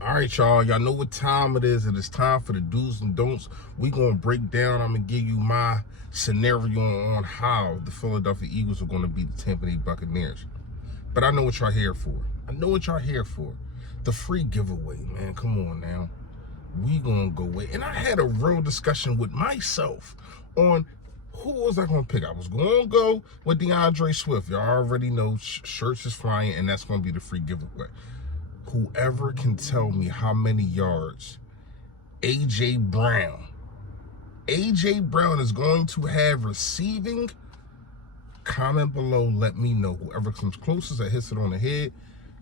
All right, y'all know what time it is. It is time for the do's and don'ts. We gonna break down. I'm gonna give you my scenario on how the Philadelphia Eagles are gonna beat the Tampa Bay Buccaneers. But I know what y'all here for. The free giveaway, man. Come on now. We gonna go away. And I had a real discussion with myself on who was I gonna pick. I was gonna go with DeAndre Swift. Y'all already know shirts is flying, and that's gonna be the free giveaway. Whoever can tell me how many yards A.J. Brown is going to have receiving, comment below, let me know. Whoever comes closest that hits it on the head,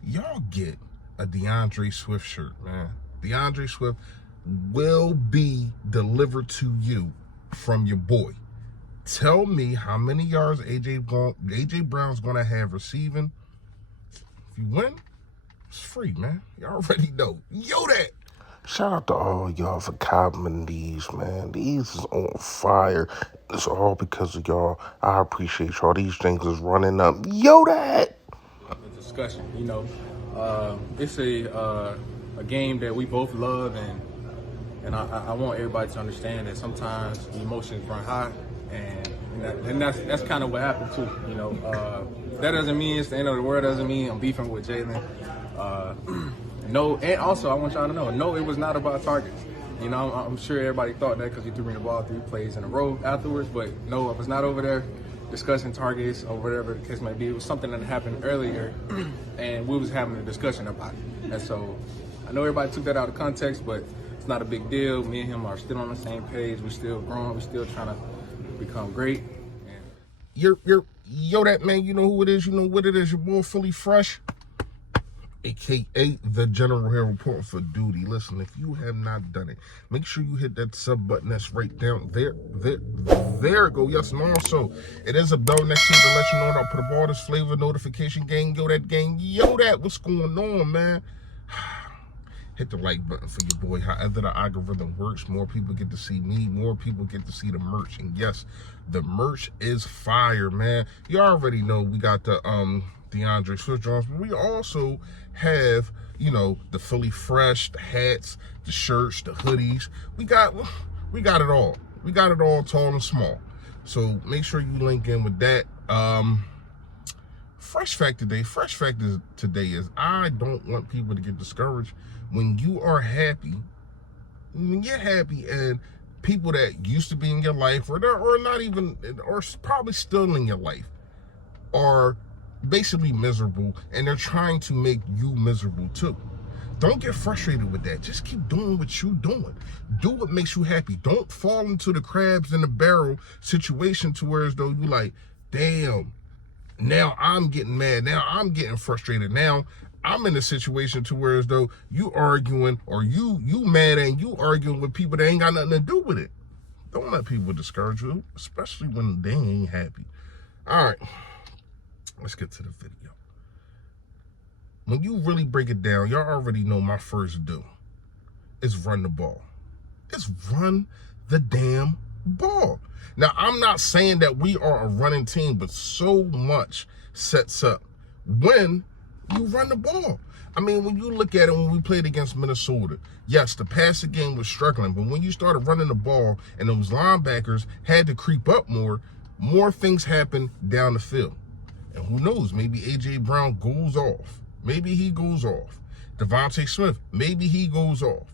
y'all get a DeAndre Swift shirt, man. DeAndre Swift will be delivered to you from your boy. Tell me how many yards A.J. Brown's going to have receiving. If you win, it's free, man. Y'all already know. Yo, that. Shout out to all y'all for commenting these, man. These is on fire. It's all because of y'all. I appreciate y'all. These things is running up. Yo, that. The discussion, it's a game that we both love, and I want everybody to understand that sometimes the emotions run high, and that's kind of what happened too. That doesn't mean it's the end of the world. Doesn't mean I'm beefing with Jalen. No, and also I want y'all to know, no, it was not about targets. I'm sure everybody thought that because he threw me the ball 3 plays in a row afterwards, but no, I was not over there discussing targets or whatever the case may be. It was something that happened earlier, and we was having a discussion about it. And so I know everybody took that out of context, but it's not a big deal. Me and him are still on the same page. We're still growing. We're still trying to become great. Yo, that, man, you know who it is. You know what it is. Your boy Philly Fresh, a.k.a. the General here reporting for duty. Listen, if you have not done it, make sure you hit that sub button that's right down there. There it go. Yes, and also, it is a bell next to you to let you know that I put up all this flavor notification gang. Yo, that gang. Yo, that. What's going on, man? Hit the like button for your boy. However the algorithm works, more people get to see me, more people get to see the merch. And yes, the merch is fire, man. You already know we got the DeAndre Swift Jones, but we also have, the Philly Fresh, the hats, the shirts, the hoodies. We got it all. We got it all, tall and small. So make sure you link in with that. Fresh fact today is I don't want people to get discouraged. When you're happy, and people that used to be in your life or not even, or probably still in your life, are basically miserable, and they're trying to make you miserable too. Don't get frustrated with that. Just keep doing what you're doing. Do what makes you happy. Don't fall into the crabs in the barrel situation to where as though you like, damn, now I'm getting mad. Now I'm getting frustrated. Now I'm in a situation to where as though you arguing, or you mad and you arguing with people that ain't got nothing to do with it. Don't let people discourage you, especially when they ain't happy. All right, let's get to the video. When you really break it down, y'all already know my first do is run the ball. It's run the damn ball. Now, I'm not saying that we are a running team, but so much sets up when you run the ball. I mean, when you look at it, when we played against Minnesota, yes, the passing game was struggling, but when you started running the ball and those linebackers had to creep up more things happen down the field. And who knows, maybe A.J. Brown goes off. Maybe he goes off. Devontae Smith, maybe he goes off.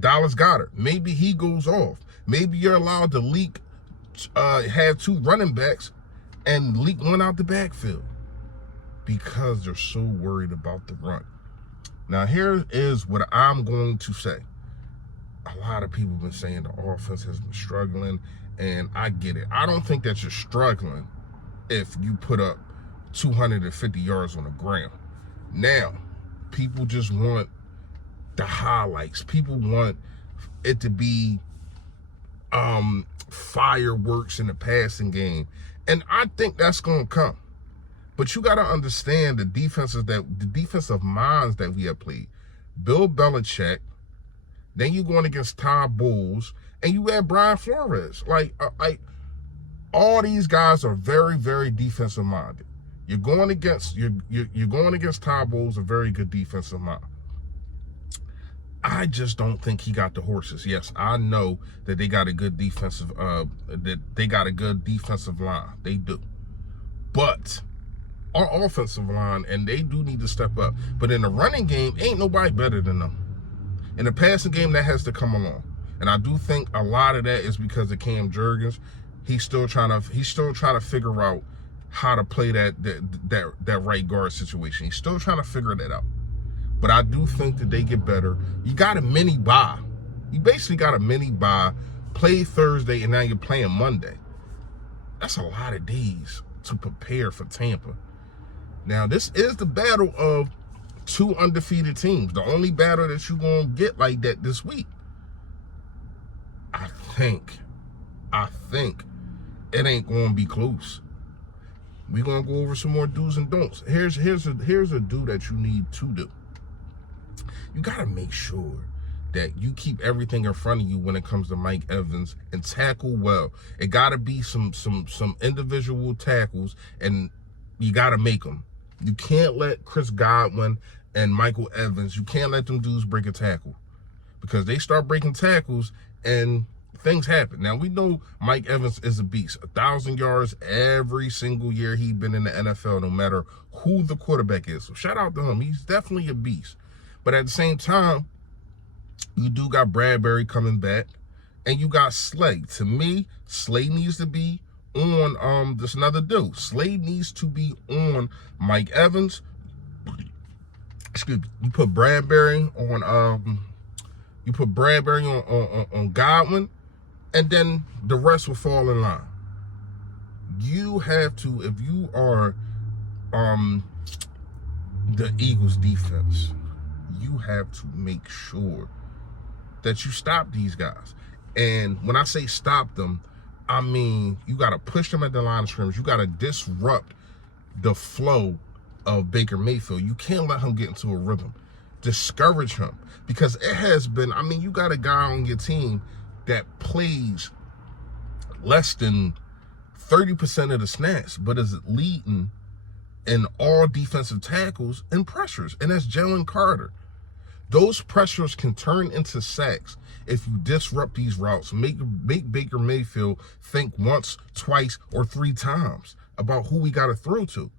Dallas Goedert, maybe he goes off. Maybe you're allowed to have 2 running backs and leak one out the backfield because they're so worried about the run. Now, here is what I'm going to say. A lot of people have been saying the offense has been struggling, and I get it. I don't think that you're struggling if you put up 250 yards on the ground. Now, people just want the highlights. People want it to be fireworks in the passing game. And I think that's going to come. But you got to understand the defensive minds that we have played. Bill Belichick, then you going against Todd Bowles, and you had Brian Flores. Like all these guys are very, very defensive minded. You're going against Todd Bowles, a very good defensive mind. I just don't think he got the horses. Yes, I know that they got a good defensive line. They do. But our offensive line, and they do need to step up. But in the running game, ain't nobody better than them. In the passing game, that has to come along. And I do think a lot of that is because of Cam Jurgens. He's still trying to figure out how to play that right guard situation. He's still trying to figure that out. But I do think that they get better. You got a mini bye. You basically got a mini bye. Play Thursday, and now you're playing Monday. That's a lot of days to prepare for Tampa. Now, this is the battle of two undefeated teams. The only battle that you're going to get like that this week. I think it ain't going to be close. We're going to go over some more do's and don'ts. Here's a do that you need to do. You got to make sure that you keep everything in front of you when it comes to Mike Evans and tackle well. It got to be some individual tackles, and you got to make them. You can't let Chris Godwin and Michael Evans, you can't let them dudes break a tackle, because they start breaking tackles and things happen. Now, we know Mike Evans is a beast. 1,000 yards every single year he's been in the NFL, no matter who the quarterback is. So shout out to him. He's definitely a beast. But at the same time, you do got Bradbury coming back, and you got Slay. To me, Slay needs to be on this another dude. Slay needs to be on Mike Evans. Excuse me. You put Bradbury on on Godwin, and then the rest will fall in line. You have to, if you are the Eagles defense, you have to make sure that you stop these guys. And when I say stop them, I mean you got to push them at the line of scrimmage. You got to disrupt the flow of Baker Mayfield. You can't let him get into a rhythm. Discourage him, because it has been, I mean, you got a guy on your team that plays less than 30% of the snaps, but is leading in all defensive tackles and pressures, and that's Jalen Carter. Those pressures can turn into sacks if you disrupt these routes. Make Baker Mayfield think once, twice, or 3 times about who we got to throw to,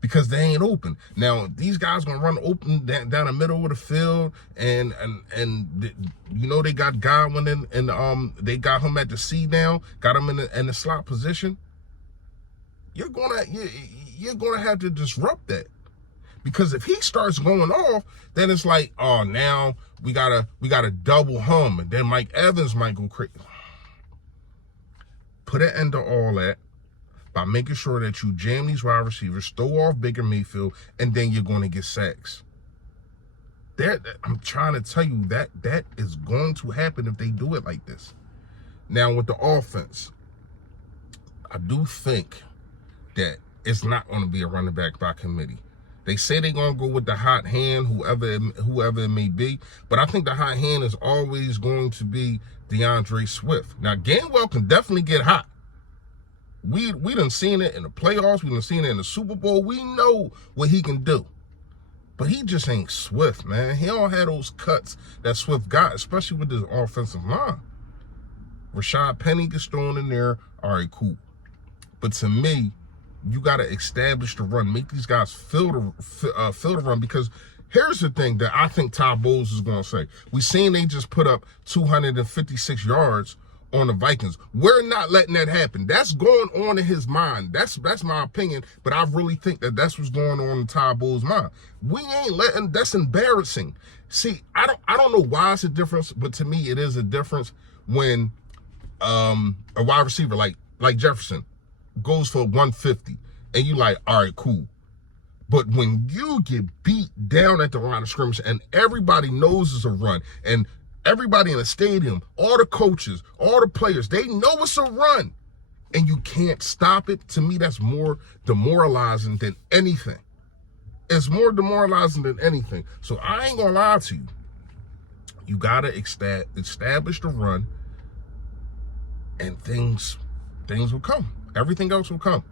because they ain't open. Now, these guys gonna run open down the middle of the field, and you know they got Godwin and they got him at the C now, got him in the slot position. You're gonna have to disrupt that. Because if he starts going off, then it's like, oh, now we gotta double hum, and then Mike Evans might go crazy. Put an end to all that by making sure that you jam these wide receivers, throw off Baker Mayfield, and then you're going to get sacks. I'm trying to tell you that is going to happen if they do it like this. Now, with the offense, I do think that it's not going to be a running back by committee. They say they're going to go with the hot hand, whoever it may be. But I think the hot hand is always going to be DeAndre Swift. Now, Gainwell can definitely get hot. We done seen it in the playoffs. We done seen it in the Super Bowl. We know what he can do. But he just ain't Swift, man. He don't have those cuts that Swift got, especially with this offensive line. Rashad Penny gets thrown in there. All right, cool. But to me, you got to establish the run. Make these guys feel the run, because here's the thing that I think Todd Bowles is going to say. We seen they just put up 256 yards on the Vikings. We're not letting that happen. That's going on in his mind. That's my opinion, but I really think that that's what's going on in Todd Bowles' mind. We ain't letting. That's embarrassing. See, I don't know why it's a difference, but to me it is a difference when a wide receiver like Jefferson goes for 150, and you like, all right, cool. But when you get beat down at the line of scrimmage and everybody knows it's a run, and everybody in the stadium, all the coaches, all the players, they know it's a run, and you can't stop it, to me, that's more demoralizing than anything. It's more demoralizing than anything. So I ain't gonna lie to you. You gotta establish the run, and things will come. Everything else will come.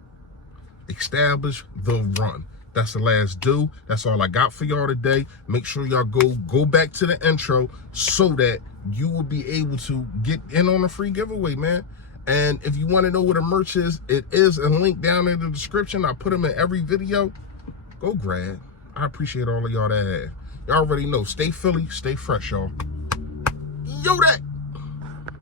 Establish the run. That's the last due. That's all I got for y'all today. Make sure y'all go back to the intro so that you will be able to get in on a free giveaway, man. And if you want to know what the merch is, it is a link down in the description. I put them in every video. Go grab. I appreciate all of y'all that have. Y'all already know. Stay Philly, stay fresh, y'all. Yo, that.